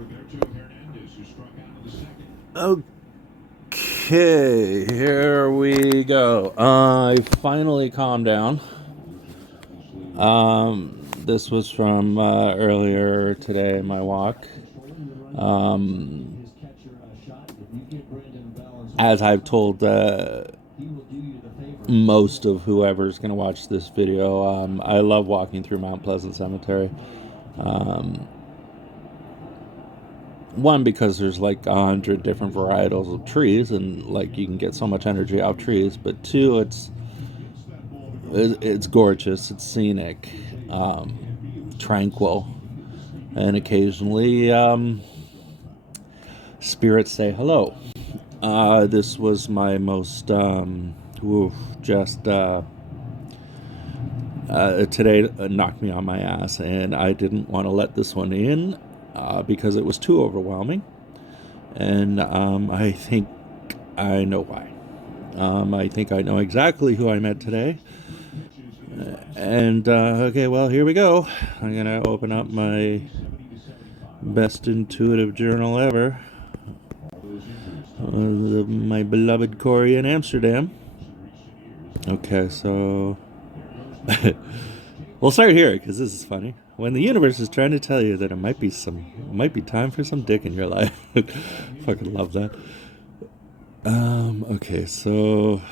Okay, here we go. I finally calmed down. This was from earlier today, my walk. Um, as I've told most of whoever's going to watch this video, I love walking through Mount Pleasant Cemetery. Um, One, because there's like 100 different varietals of trees, and like you can get so much energy out of trees. But two, it's gorgeous, it's scenic, tranquil, and occasionally spirits say hello. This was my most just today knocked me on my ass, and I didn't want to let this one in because it was too overwhelming. And I think I know why. I think I know exactly who I met today. And okay, well, here we go. I'm gonna open up my best intuitive journal ever. My beloved Corey in Amsterdam. Okay, so we'll start here because this is funny. When the universe is trying to tell you that it might be time for some dick in your life. Fucking love that. Okay, so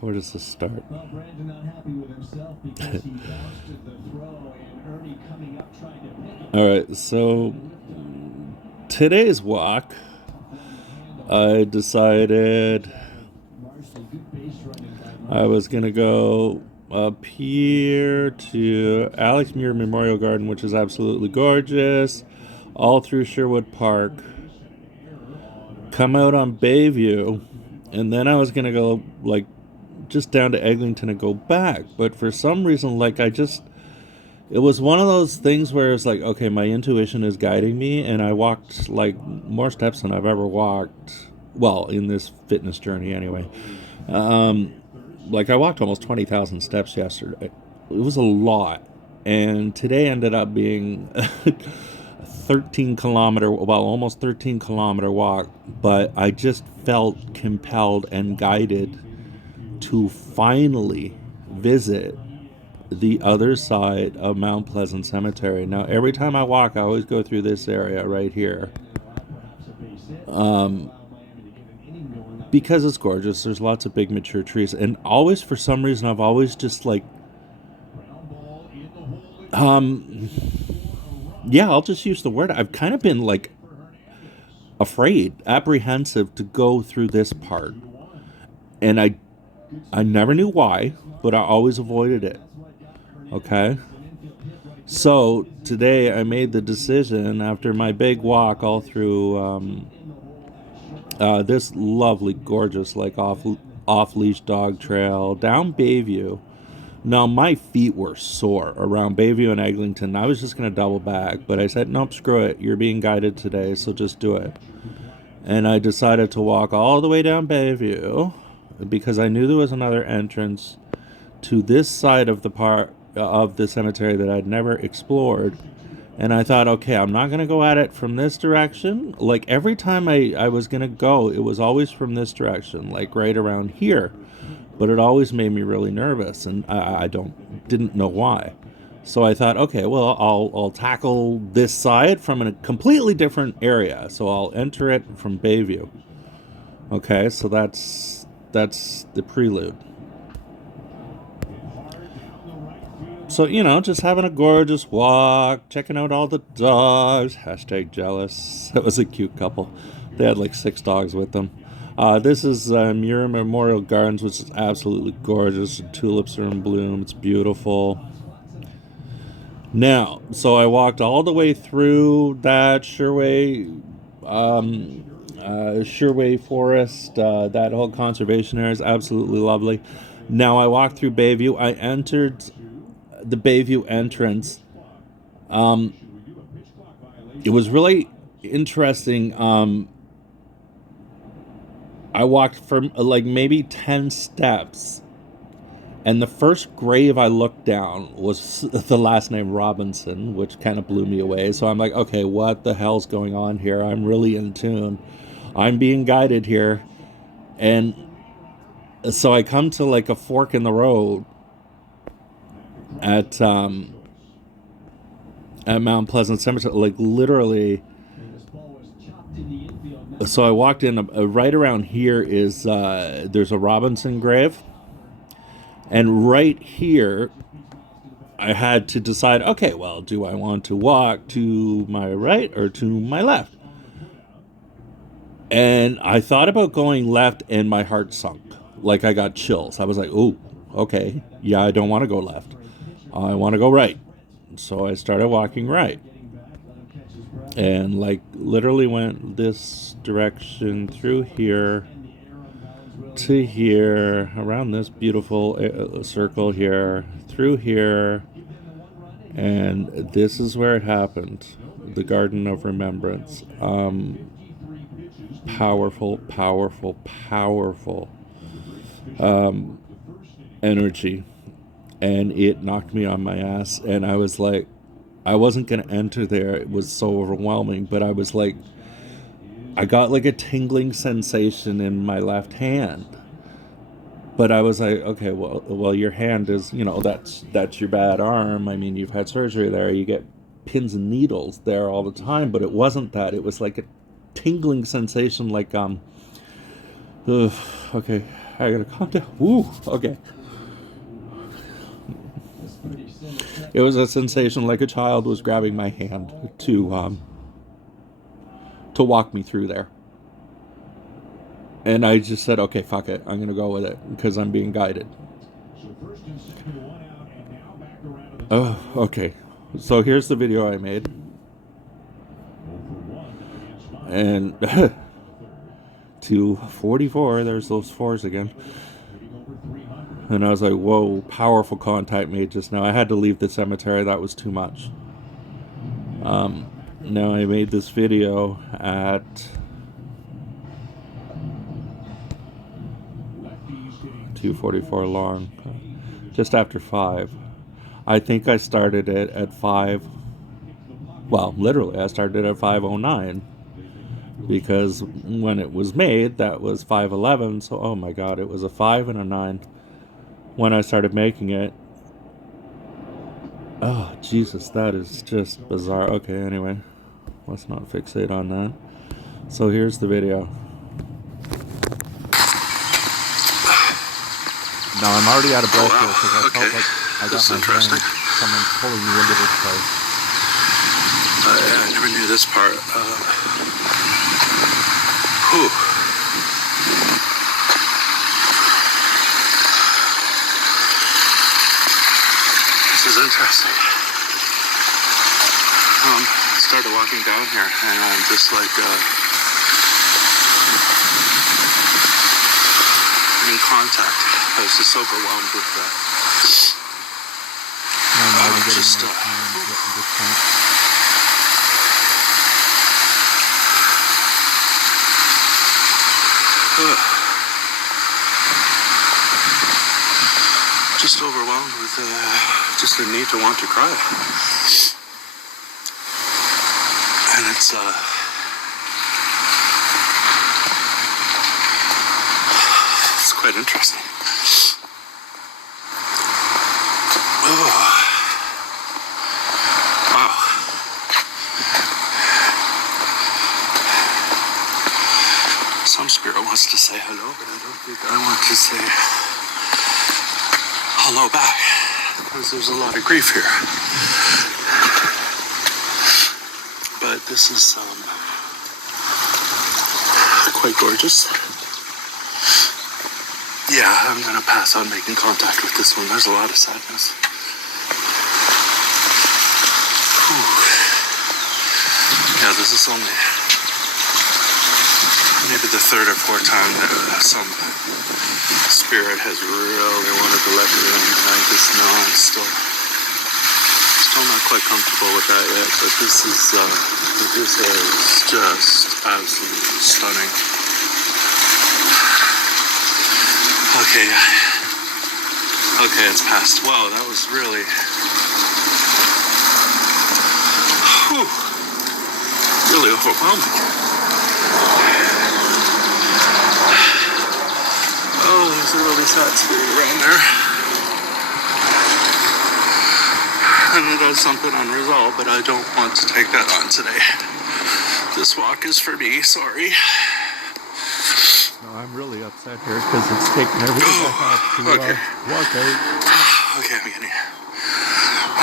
where does this start? Well, Brandon not happy with himself because he bosted the throw and Ernie coming up trying to pick it. All right, so today's walk, I decided I was gonna go up here to Alex Muir Memorial Garden, which is absolutely gorgeous, all through Sherwood Park, come out on Bayview, and then I was gonna go like just down to Eglinton and go back. But for some reason, like it was one of those things where it's like, okay, my intuition is guiding me, and I walked like more steps than I've ever walked. Well, in this fitness journey, anyway. Like I walked almost 20,000 steps yesterday. It was a lot, and today ended up being a 13-kilometer, well, almost 13-kilometer walk. But I just felt compelled and guided to finally visit the other side of Mount Pleasant Cemetery. Now, every time I walk, I always go through this area right here. Because it's gorgeous, there's lots of big mature trees, and always, for some reason, I've always just like, yeah, I'll just use the word. I've kind of been like afraid, apprehensive to go through this part, and I never knew why, but I always avoided it. Okay. So today I made the decision after my big walk all through this lovely, gorgeous, like off leash dog trail down Bayview. Now my feet were sore around Bayview and Eglinton. I was just gonna double back, but I said, nope, screw it. You're being guided today, so just do it. And I decided to walk all the way down Bayview because I knew there was another entrance to this side of the part of the cemetery that I'd never explored. And I thought, okay, I'm not going to go at it from this direction. Like every time I was going to go, it was always from this direction, like right around here. But it always made me really nervous, and I didn't know why. So I thought, okay, well, I'll tackle this side from a completely different area. So I'll enter it from Bayview. Okay, so that's the prelude. So, just having a gorgeous walk, checking out all the dogs. Hashtag jealous. That was a cute couple. They had like 6 dogs with them. This is Muir Memorial Gardens, which is absolutely gorgeous. The tulips are in bloom. It's beautiful. Now, so I walked all the way through that Sherway Forest. That whole conservation area is absolutely lovely. Now I walked through Bayview. I entered the Bayview entrance. It was really interesting. I walked for like maybe 10 steps, And the first grave I looked down was the last name Robinson, which kind of blew me away. So I'm like, okay, what the hell's going on here? I'm really in tune. I'm being guided here. And so I come to like a fork in the road at Mount Pleasant Cemetery, like literally. So I walked in. Right around here is there's a Robinson grave, and right here I had to decide. Okay, well, do I want to walk to my right or to my left? And I thought about going left, and my heart sunk. Like I got chills. I was like, "Oh, okay, yeah, I don't want to go left. I want to go right." So I started walking right, and like literally went this direction through here to here, around this beautiful circle here, through here, and this is where it happened. The Garden of Remembrance. Powerful, powerful, powerful energy, and it knocked me on my ass, and I was like, I wasn't going to enter there. It was so overwhelming, but I was like, I got like a tingling sensation in my left hand. But I was like, okay, well, your hand is, that's your bad arm. I mean, you've had surgery there. You get pins and needles there all the time. But it wasn't that. It was like a tingling sensation, like okay, I gotta calm down. Woo, okay. It was a sensation like a child was grabbing my hand to walk me through there. And I just said, okay, fuck it. I'm going to go with it because I'm being guided. Oh, okay. So here's the video I made. And 244, there's those fours again. And I was like, whoa, powerful contact made just now. I had to leave the cemetery. That was too much. Now I made this video at 2:44 long, just after 5. I think I started it at 5. Well, literally, I started at 5:09 because when it was made, that was 5:11. So, oh my God, it was a 5 and a 9 when I started making it. Oh, Jesus, that is just bizarre. Okay, anyway, let's not fixate on that. So here's the video. Now I'm already out of breath here because I felt like I got my brain. Someone pulling me into this place. Yeah, I never knew this part. This is interesting. I started walking down here and I'm just like in contact. I was just overwhelmed with that. Just overwhelmed with just the need to want to cry. And it's quite interesting. Some spirit wants to say hello, but I don't think I want to say hello back, because there's a lot of grief here. But this is quite gorgeous. Yeah, I'm going to pass on making contact with this one. There's a lot of sadness. Yeah, this is only maybe the third or fourth time that some spirit has really wanted to let me in, and I just know I'm still not quite comfortable with that yet, but this is just absolutely stunning. Okay. Okay, it's past. Whoa, that was really... Whew, really overwhelming. Oh, there's a really sad spirit around there. And it does something unresolved, but I don't want to take that on today. This walk is for me, sorry. No, I'm really upset here because it's taken everything I have to walk out. Okay,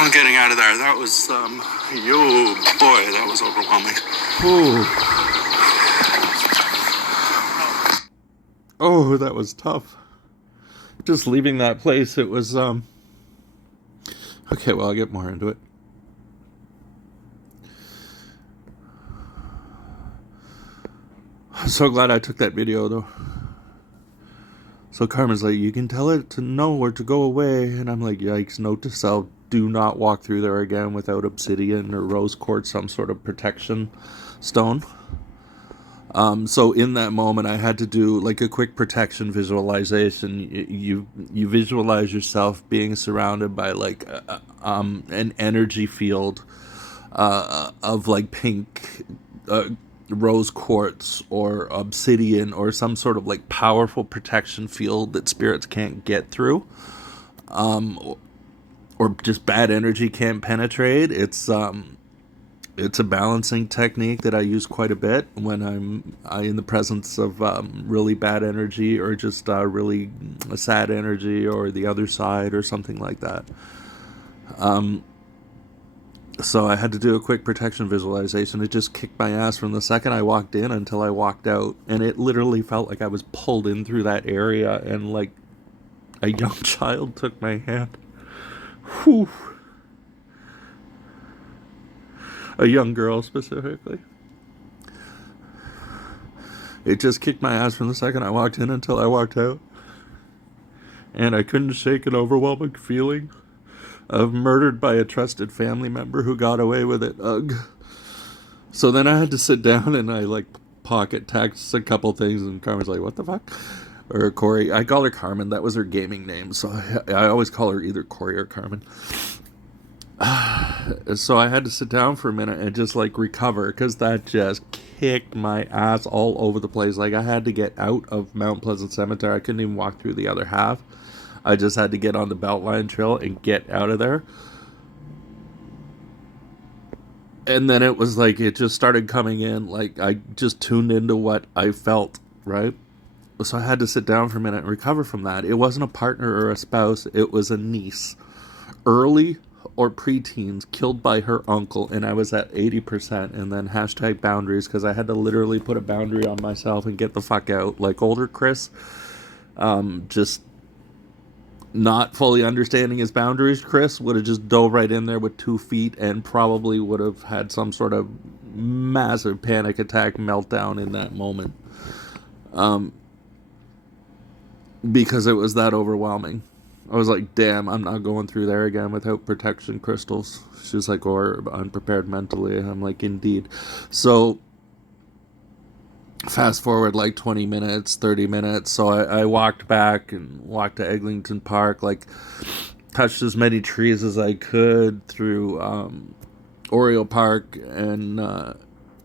I'm getting out of there. That was, yo, boy, that was overwhelming. Ooh. Oh, that was tough. Just leaving that place, it was, okay, well, I'll get more into it. I'm so glad I took that video, though. So Carmen's like, you can tell it to know or to go away. And I'm like, yikes, note to self, do not walk through there again without obsidian or rose quartz, some sort of protection stone. So in that moment, I had to do like a quick protection visualization. You visualize yourself being surrounded by like an energy field of like pink rose quartz or obsidian or some sort of like powerful protection field that spirits can't get through, or just bad energy can't penetrate. It's a balancing technique that I use quite a bit when I'm in the presence of really bad energy or just really sad energy or the other side or something like that. So I had to do a quick protection visualization. It just kicked my ass from the second I walked in until I walked out. And it literally felt like I was pulled in through that area and like a young child took my hand. Whew. A young girl specifically. It just kicked my ass from the second I walked in until I walked out. And I couldn't shake an overwhelming feeling of murdered by a trusted family member who got away with it. Ugh. So then I had to sit down and I like pocket text a couple things, and Carmen's like, what the fuck? Or Corey. I call her Carmen. That was her gaming name. So I always call her either Corey or Carmen. So I had to sit down for a minute and just like recover, because that just kicked my ass all over the place. Like I had to get out of Mount Pleasant Cemetery. I couldn't even walk through the other half. I just had to get on the Beltline Trail and get out of there. And then it was like it just started coming in. Like I just tuned into what I felt, right? So I had to sit down for a minute and recover from that. It wasn't a partner or a spouse. It was a niece. Early or preteens killed by her uncle, and I was at 80%. And then hashtag boundaries, because I had to literally put a boundary on myself and get the fuck out. Like older Chris, just not fully understanding his boundaries, Chris would have just dove right in there with 2 feet and probably would have had some sort of massive panic attack meltdown in that moment. Because it was that overwhelming. I was like, damn, I'm not going through there again without protection crystals. She was like, or unprepared mentally. I'm like, indeed. So fast forward like 20 minutes, 30 minutes. So I walked back and walked to Eglinton Park, like touched as many trees as I could through Oriole Park, and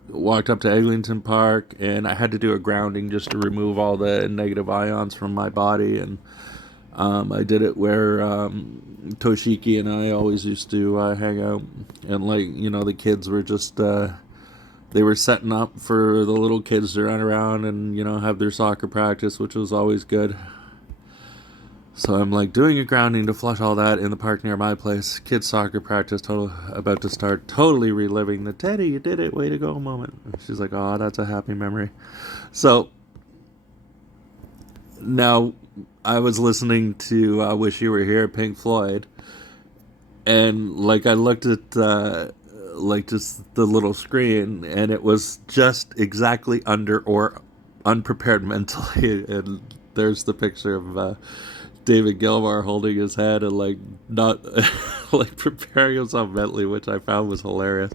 walked up to Eglinton Park, and I had to do a grounding just to remove all the negative ions from my body. And I did it where Toshiki and I always used to hang out, and like, you know, the kids were just they were setting up for the little kids to run around and, you know, have their soccer practice, which was always good. So I'm like doing a grounding to flush all that in the park near my place. Kids soccer practice about to start, totally reliving the Teddy, you did it, way to go moment. She's like, oh, that's a happy memory. So now I was listening to Wish You Were Here, Pink Floyd, and like I looked at like just the little screen, and it was just exactly under or unprepared mentally, and there's the picture of David Gilmour holding his head and like not like preparing himself mentally, which I found was hilarious.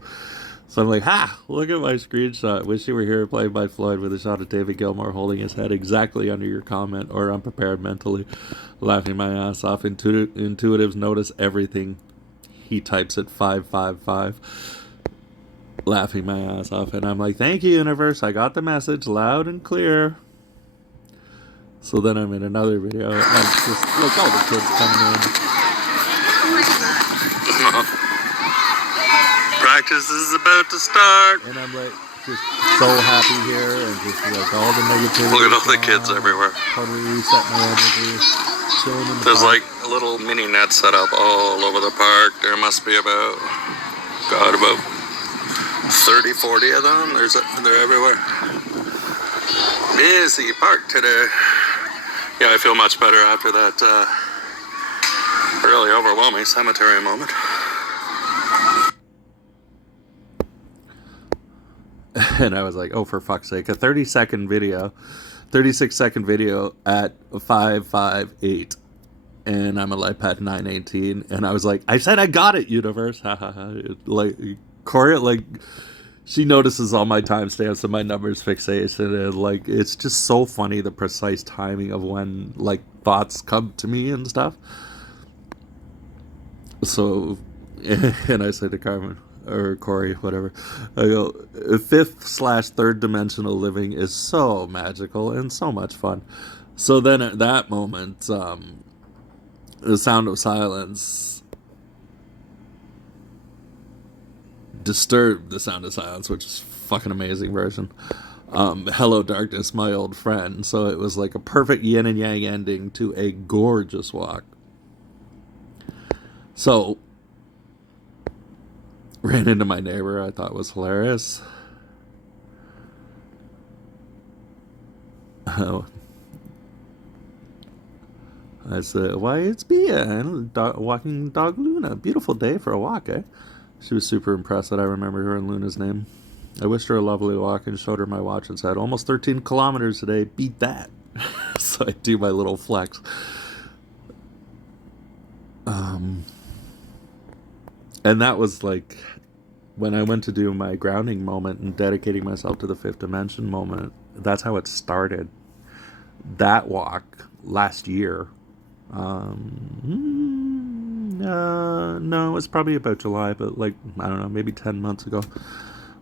So I'm like, ha, look at my screenshot. Wish you were here played by Floyd with a shot of David Gilmour holding his head exactly under your comment, or unprepared mentally. Laughing my ass off. Intuitives notice everything. He types at 555. Laughing my ass off. And I'm like, thank you, universe. I got the message loud and clear. So then I'm in another video. And just look, all the kids coming in. Practice is about to start. And I'm like, just so happy here, and just like all the negativity. Look at all the kids everywhere. Totally reset my energy. Chilling in the There's park. like a little mini net set up all over the park. There must be about 30, 40 of them. They're everywhere. Busy park today. Yeah, I feel much better after that really overwhelming cemetery moment. And I was like, oh, for fuck's sake, a 36-second video at 558. And I'm a LiPad 918. And I was like, I said I got it, universe. Like, Corey, like, she notices all my timestamps and my numbers fixation. And, like, it's just so funny, the precise timing of when, like, thoughts come to me and stuff. So, and I said to Carmen, or Corey, whatever, I go, 5th/3rd dimensional living is so magical and so much fun. So then at that moment, the sound of silence disturbed the sound of silence, which is fucking amazing version. Hello darkness, my old friend. So it was like a perfect yin and yang ending to a gorgeous walk. So ran into my neighbor, I thought was hilarious. I said, why, it's Bia, walking dog Luna. Beautiful day for a walk, eh? She was super impressed that I remember her and Luna's name. I wished her a lovely walk and showed her my watch and said, almost 13 kilometers today, beat that. So I do my little flex. And that was like when I went to do my grounding moment and dedicating myself to the 5th dimension moment. That's how it started. That walk last year. No, it was probably about July, but like, I don't know, maybe 10 months ago.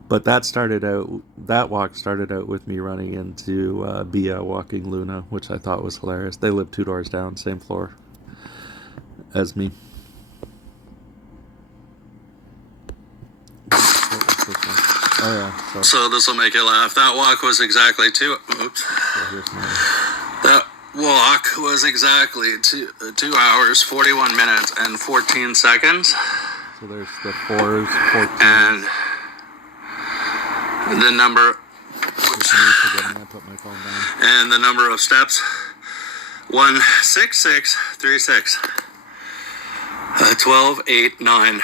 But that walk started out with me running into Bia walking Luna, which I thought was hilarious. They live 2 doors down, same floor as me. Oh yeah. So this will make you laugh. That walk was exactly That walk was exactly 2 hours, 41 minutes, and 14 seconds. So there's the 4s, 14. And the number. I put my phone down. And the number of steps. 16636. 12, 8, 9.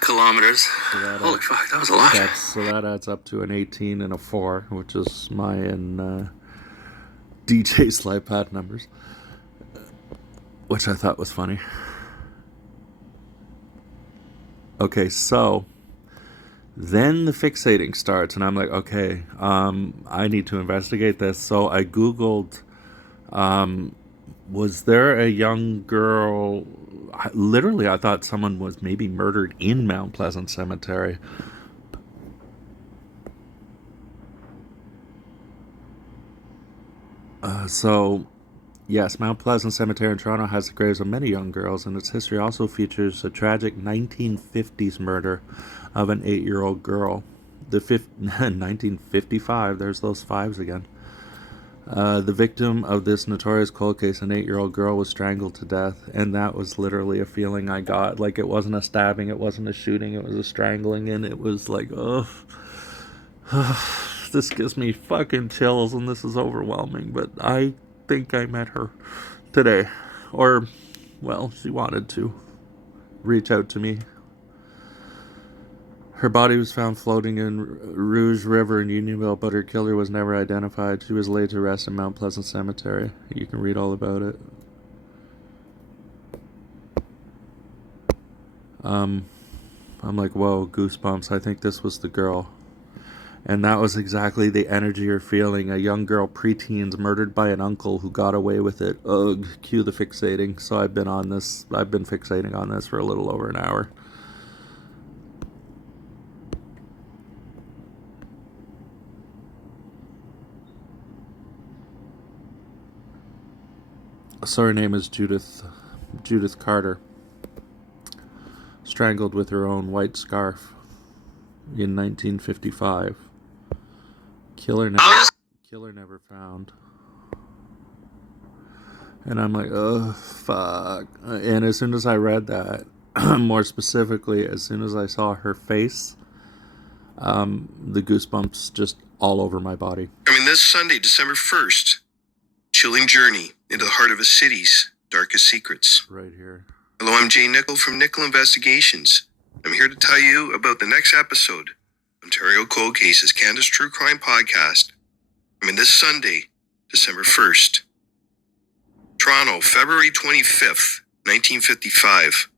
Kilometers. So holy fuck, that was a lot. So that adds up to an 18 and a 4, which is my and DJ's LiPad numbers, which I thought was funny. Okay, so then the fixating starts, and I'm like, okay, I need to investigate this. So I Googled, was there a young girl? Literally, I thought someone was maybe murdered in Mount Pleasant Cemetery. So, yes, Mount Pleasant Cemetery in Toronto has the graves of many young girls, and its history also features a tragic 1950s murder of an 8-year-old girl. 1955, there's those 5s again. The victim of this notorious cold case, an 8-year-old girl, was strangled to death, and that was literally a feeling I got. Like, it wasn't a stabbing, it wasn't a shooting, it was a strangling, and it was like, oh, this gives me fucking chills, and this is overwhelming, but I think I met her today. Or, well, she wanted to reach out to me. Her body was found floating in Rouge River in Unionville, but her killer was never identified. She was laid to rest in Mount Pleasant Cemetery. You can read all about it. I'm like, whoa, goosebumps. I think this was the girl. And that was exactly the energy you're feeling. A young girl, preteens, murdered by an uncle who got away with it. Ugh, cue the fixating. So I've been fixating on this for a little over an hour. So her name is Judith Carter. Strangled with her own white scarf in 1955. Killer never found. And I'm like, oh, fuck. And as soon as I read that, more specifically, as soon as I saw her face, the goosebumps just all over my body. This Sunday, December 1st, chilling journey into the heart of a city's darkest secrets. Right here. Hello, I'm Jay Nickel from Nickel Investigations. I'm here to tell you about the next episode of Ontario Cold Cases, Canada's True Crime Podcast. This Sunday, December 1st. Toronto, February 25th, 1955.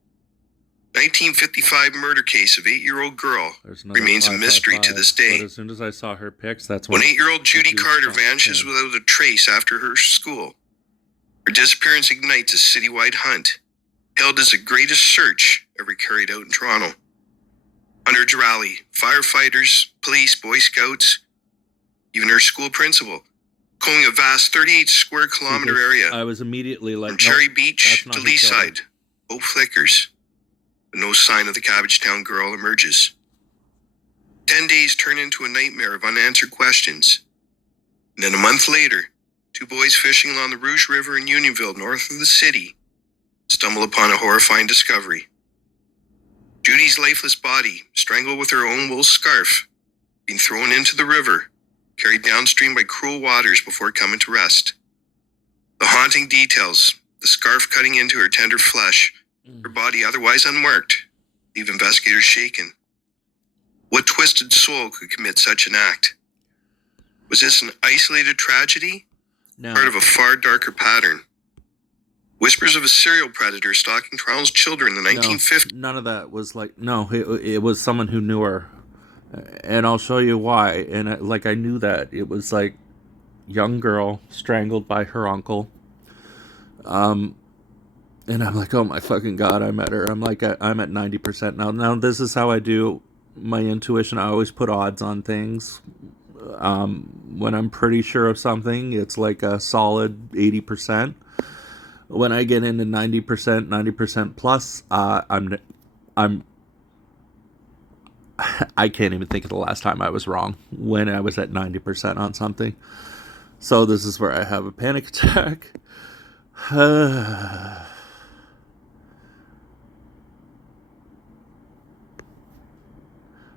1955 murder case of 8-year-old girl remains a mystery to this day. But as soon as I saw her pics, that's when 8-year-old Judy Carter vanishes without a trace after her school. Her disappearance ignites a citywide hunt, hailed as the greatest search ever carried out in Toronto. Hundreds rally, firefighters, police, Boy Scouts, even her school principal, combing a vast 38 square kilometer area. I was immediately like, from Cherry Beach to Leaside, hope flickers, but no sign of the Cabbagetown girl emerges. 10 days turn into a nightmare of unanswered questions. And then a month later, two boys fishing along the Rouge River in Unionville, north of the city, stumble upon a horrifying discovery. Judy's lifeless body, strangled with her own wool scarf, being thrown into the river, carried downstream by cruel waters before coming to rest. The haunting details, the scarf cutting into her tender flesh, her body otherwise unmarked, leave investigators shaken. What twisted soul could commit such an act? Was this an isolated tragedy? No. Part of a far darker pattern? Whispers of a serial predator stalking Toronto's children in the 1950s. None of that was like, no, it was someone who knew her. And I'll show you why. And I knew that. It was like young girl strangled by her uncle. And I'm like, oh my fucking God, I met her. I'm like, I'm at 90% now. Now, this is how I do my intuition. I always put odds on things. When I'm pretty sure of something, it's like a solid 80%. When I get into 90% plus, I can't even think of the last time I was wrong when I was at 90% on something. So this is where I have a panic attack.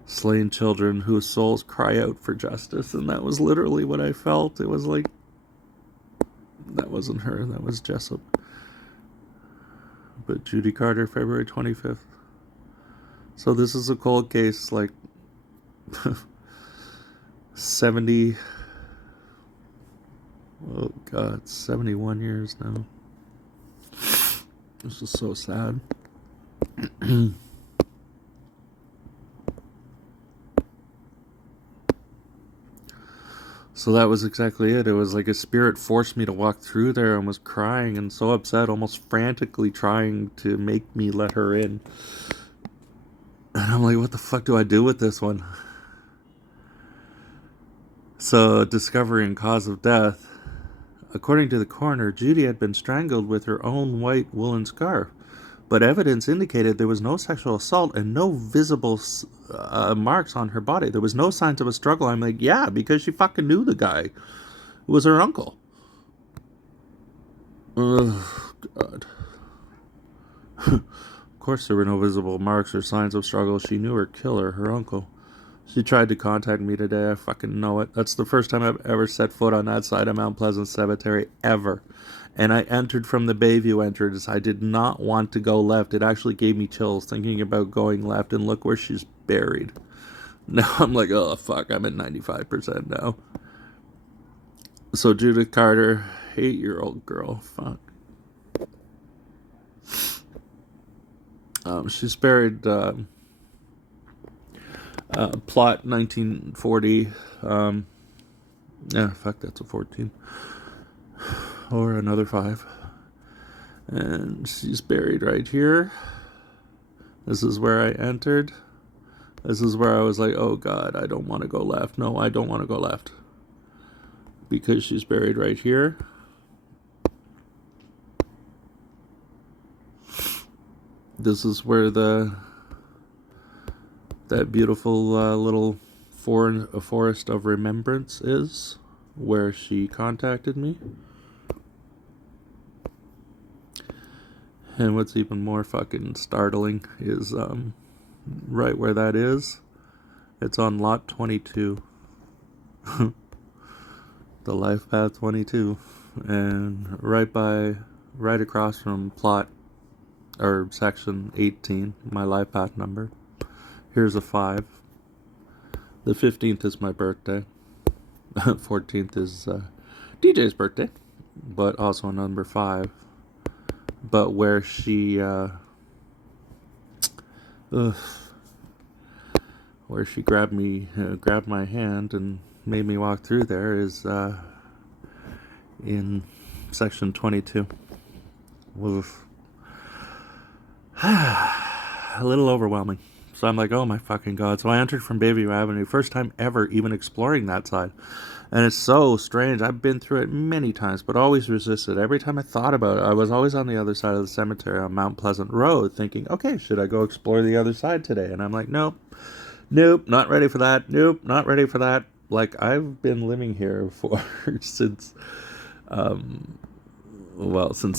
Slain children whose souls cry out for justice. And that was literally what I felt. It was like, that wasn't her, that was Jessup. But Judy Carter, February 25th. So this is a cold case, like 70, oh God, 71 years now. This is so sad. So that was exactly it. It was like a spirit forced me to walk through there and was crying and so upset, almost frantically trying to make me let her in. And I'm like, what the fuck do I do with this one? So, discovery and cause of death. According to the coroner, Judy had been strangled with her own white woolen scarf. But evidence indicated there was no sexual assault and no visible marks on her body. There was no signs of a struggle. I'm like, yeah, because she fucking knew the guy. It was her uncle. Oh, God. Of course there were no visible marks or signs of struggle. She knew her killer, her uncle. She tried to contact me today. I fucking know it. That's the first time I've ever set foot on that side of Mount Pleasant Cemetery, ever. And I entered from the Bayview entrance. I did not want to go left. It actually gave me chills thinking about going left, and look where she's buried. Now I'm like, oh, fuck, I'm at 95% now. So Judith Carter, 8-year-old girl, fuck. She's buried Plot 1940. Yeah, fuck, that's a 14. Or another 5. And she's buried right here. This is where I entered. This is where I was like, oh God, I don't want to go left. No, I don't want to go left. Because she's buried right here. This is where that beautiful little forest of remembrance is, where she contacted me. And what's even more fucking startling is right where that is. It's on lot 22. The life path 22. And right across from plot, or section 18, my life path number. Here's a 5. The 15th is my birthday. 14th is DJ's birthday, but also number 5. But where she grabbed my hand and made me walk through there is in section 22. Oof. A little overwhelming. So I'm like, oh my fucking God. So I entered from Bayview Avenue, first time ever even exploring that side. And it's so strange. I've been through it many times, but always resisted. Every time I thought about it, I was always on the other side of the cemetery on Mount Pleasant Road thinking, okay, should I go explore the other side today? And I'm like, nope, not ready for that. Nope, not ready for that. Like, I've been living here since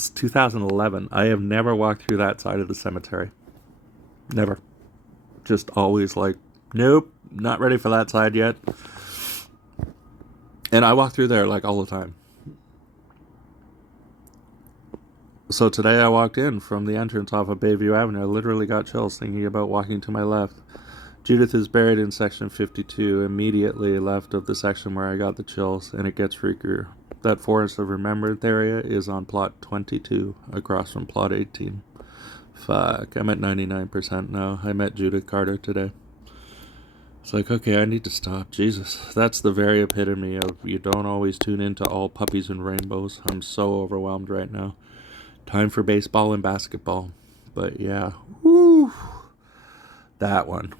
2011. I have never walked through that side of the cemetery. Never. Just always like, nope, not ready for that side yet. And I walk through there like all the time. So today I walked in from the entrance off of Bayview Avenue. I literally got chills thinking about walking to my left. Judith is buried in section 52, immediately left of the section where I got the chills, and it gets freakier. That forest of remembrance area is on plot 22, across from plot 18. Fuck, I'm at 99% now. I met Judith Carter today. It's like, okay, I need to stop. Jesus, that's the very epitome of you don't always tune into all puppies and rainbows. I'm so overwhelmed right now. Time for baseball and basketball. But yeah, woo, that one.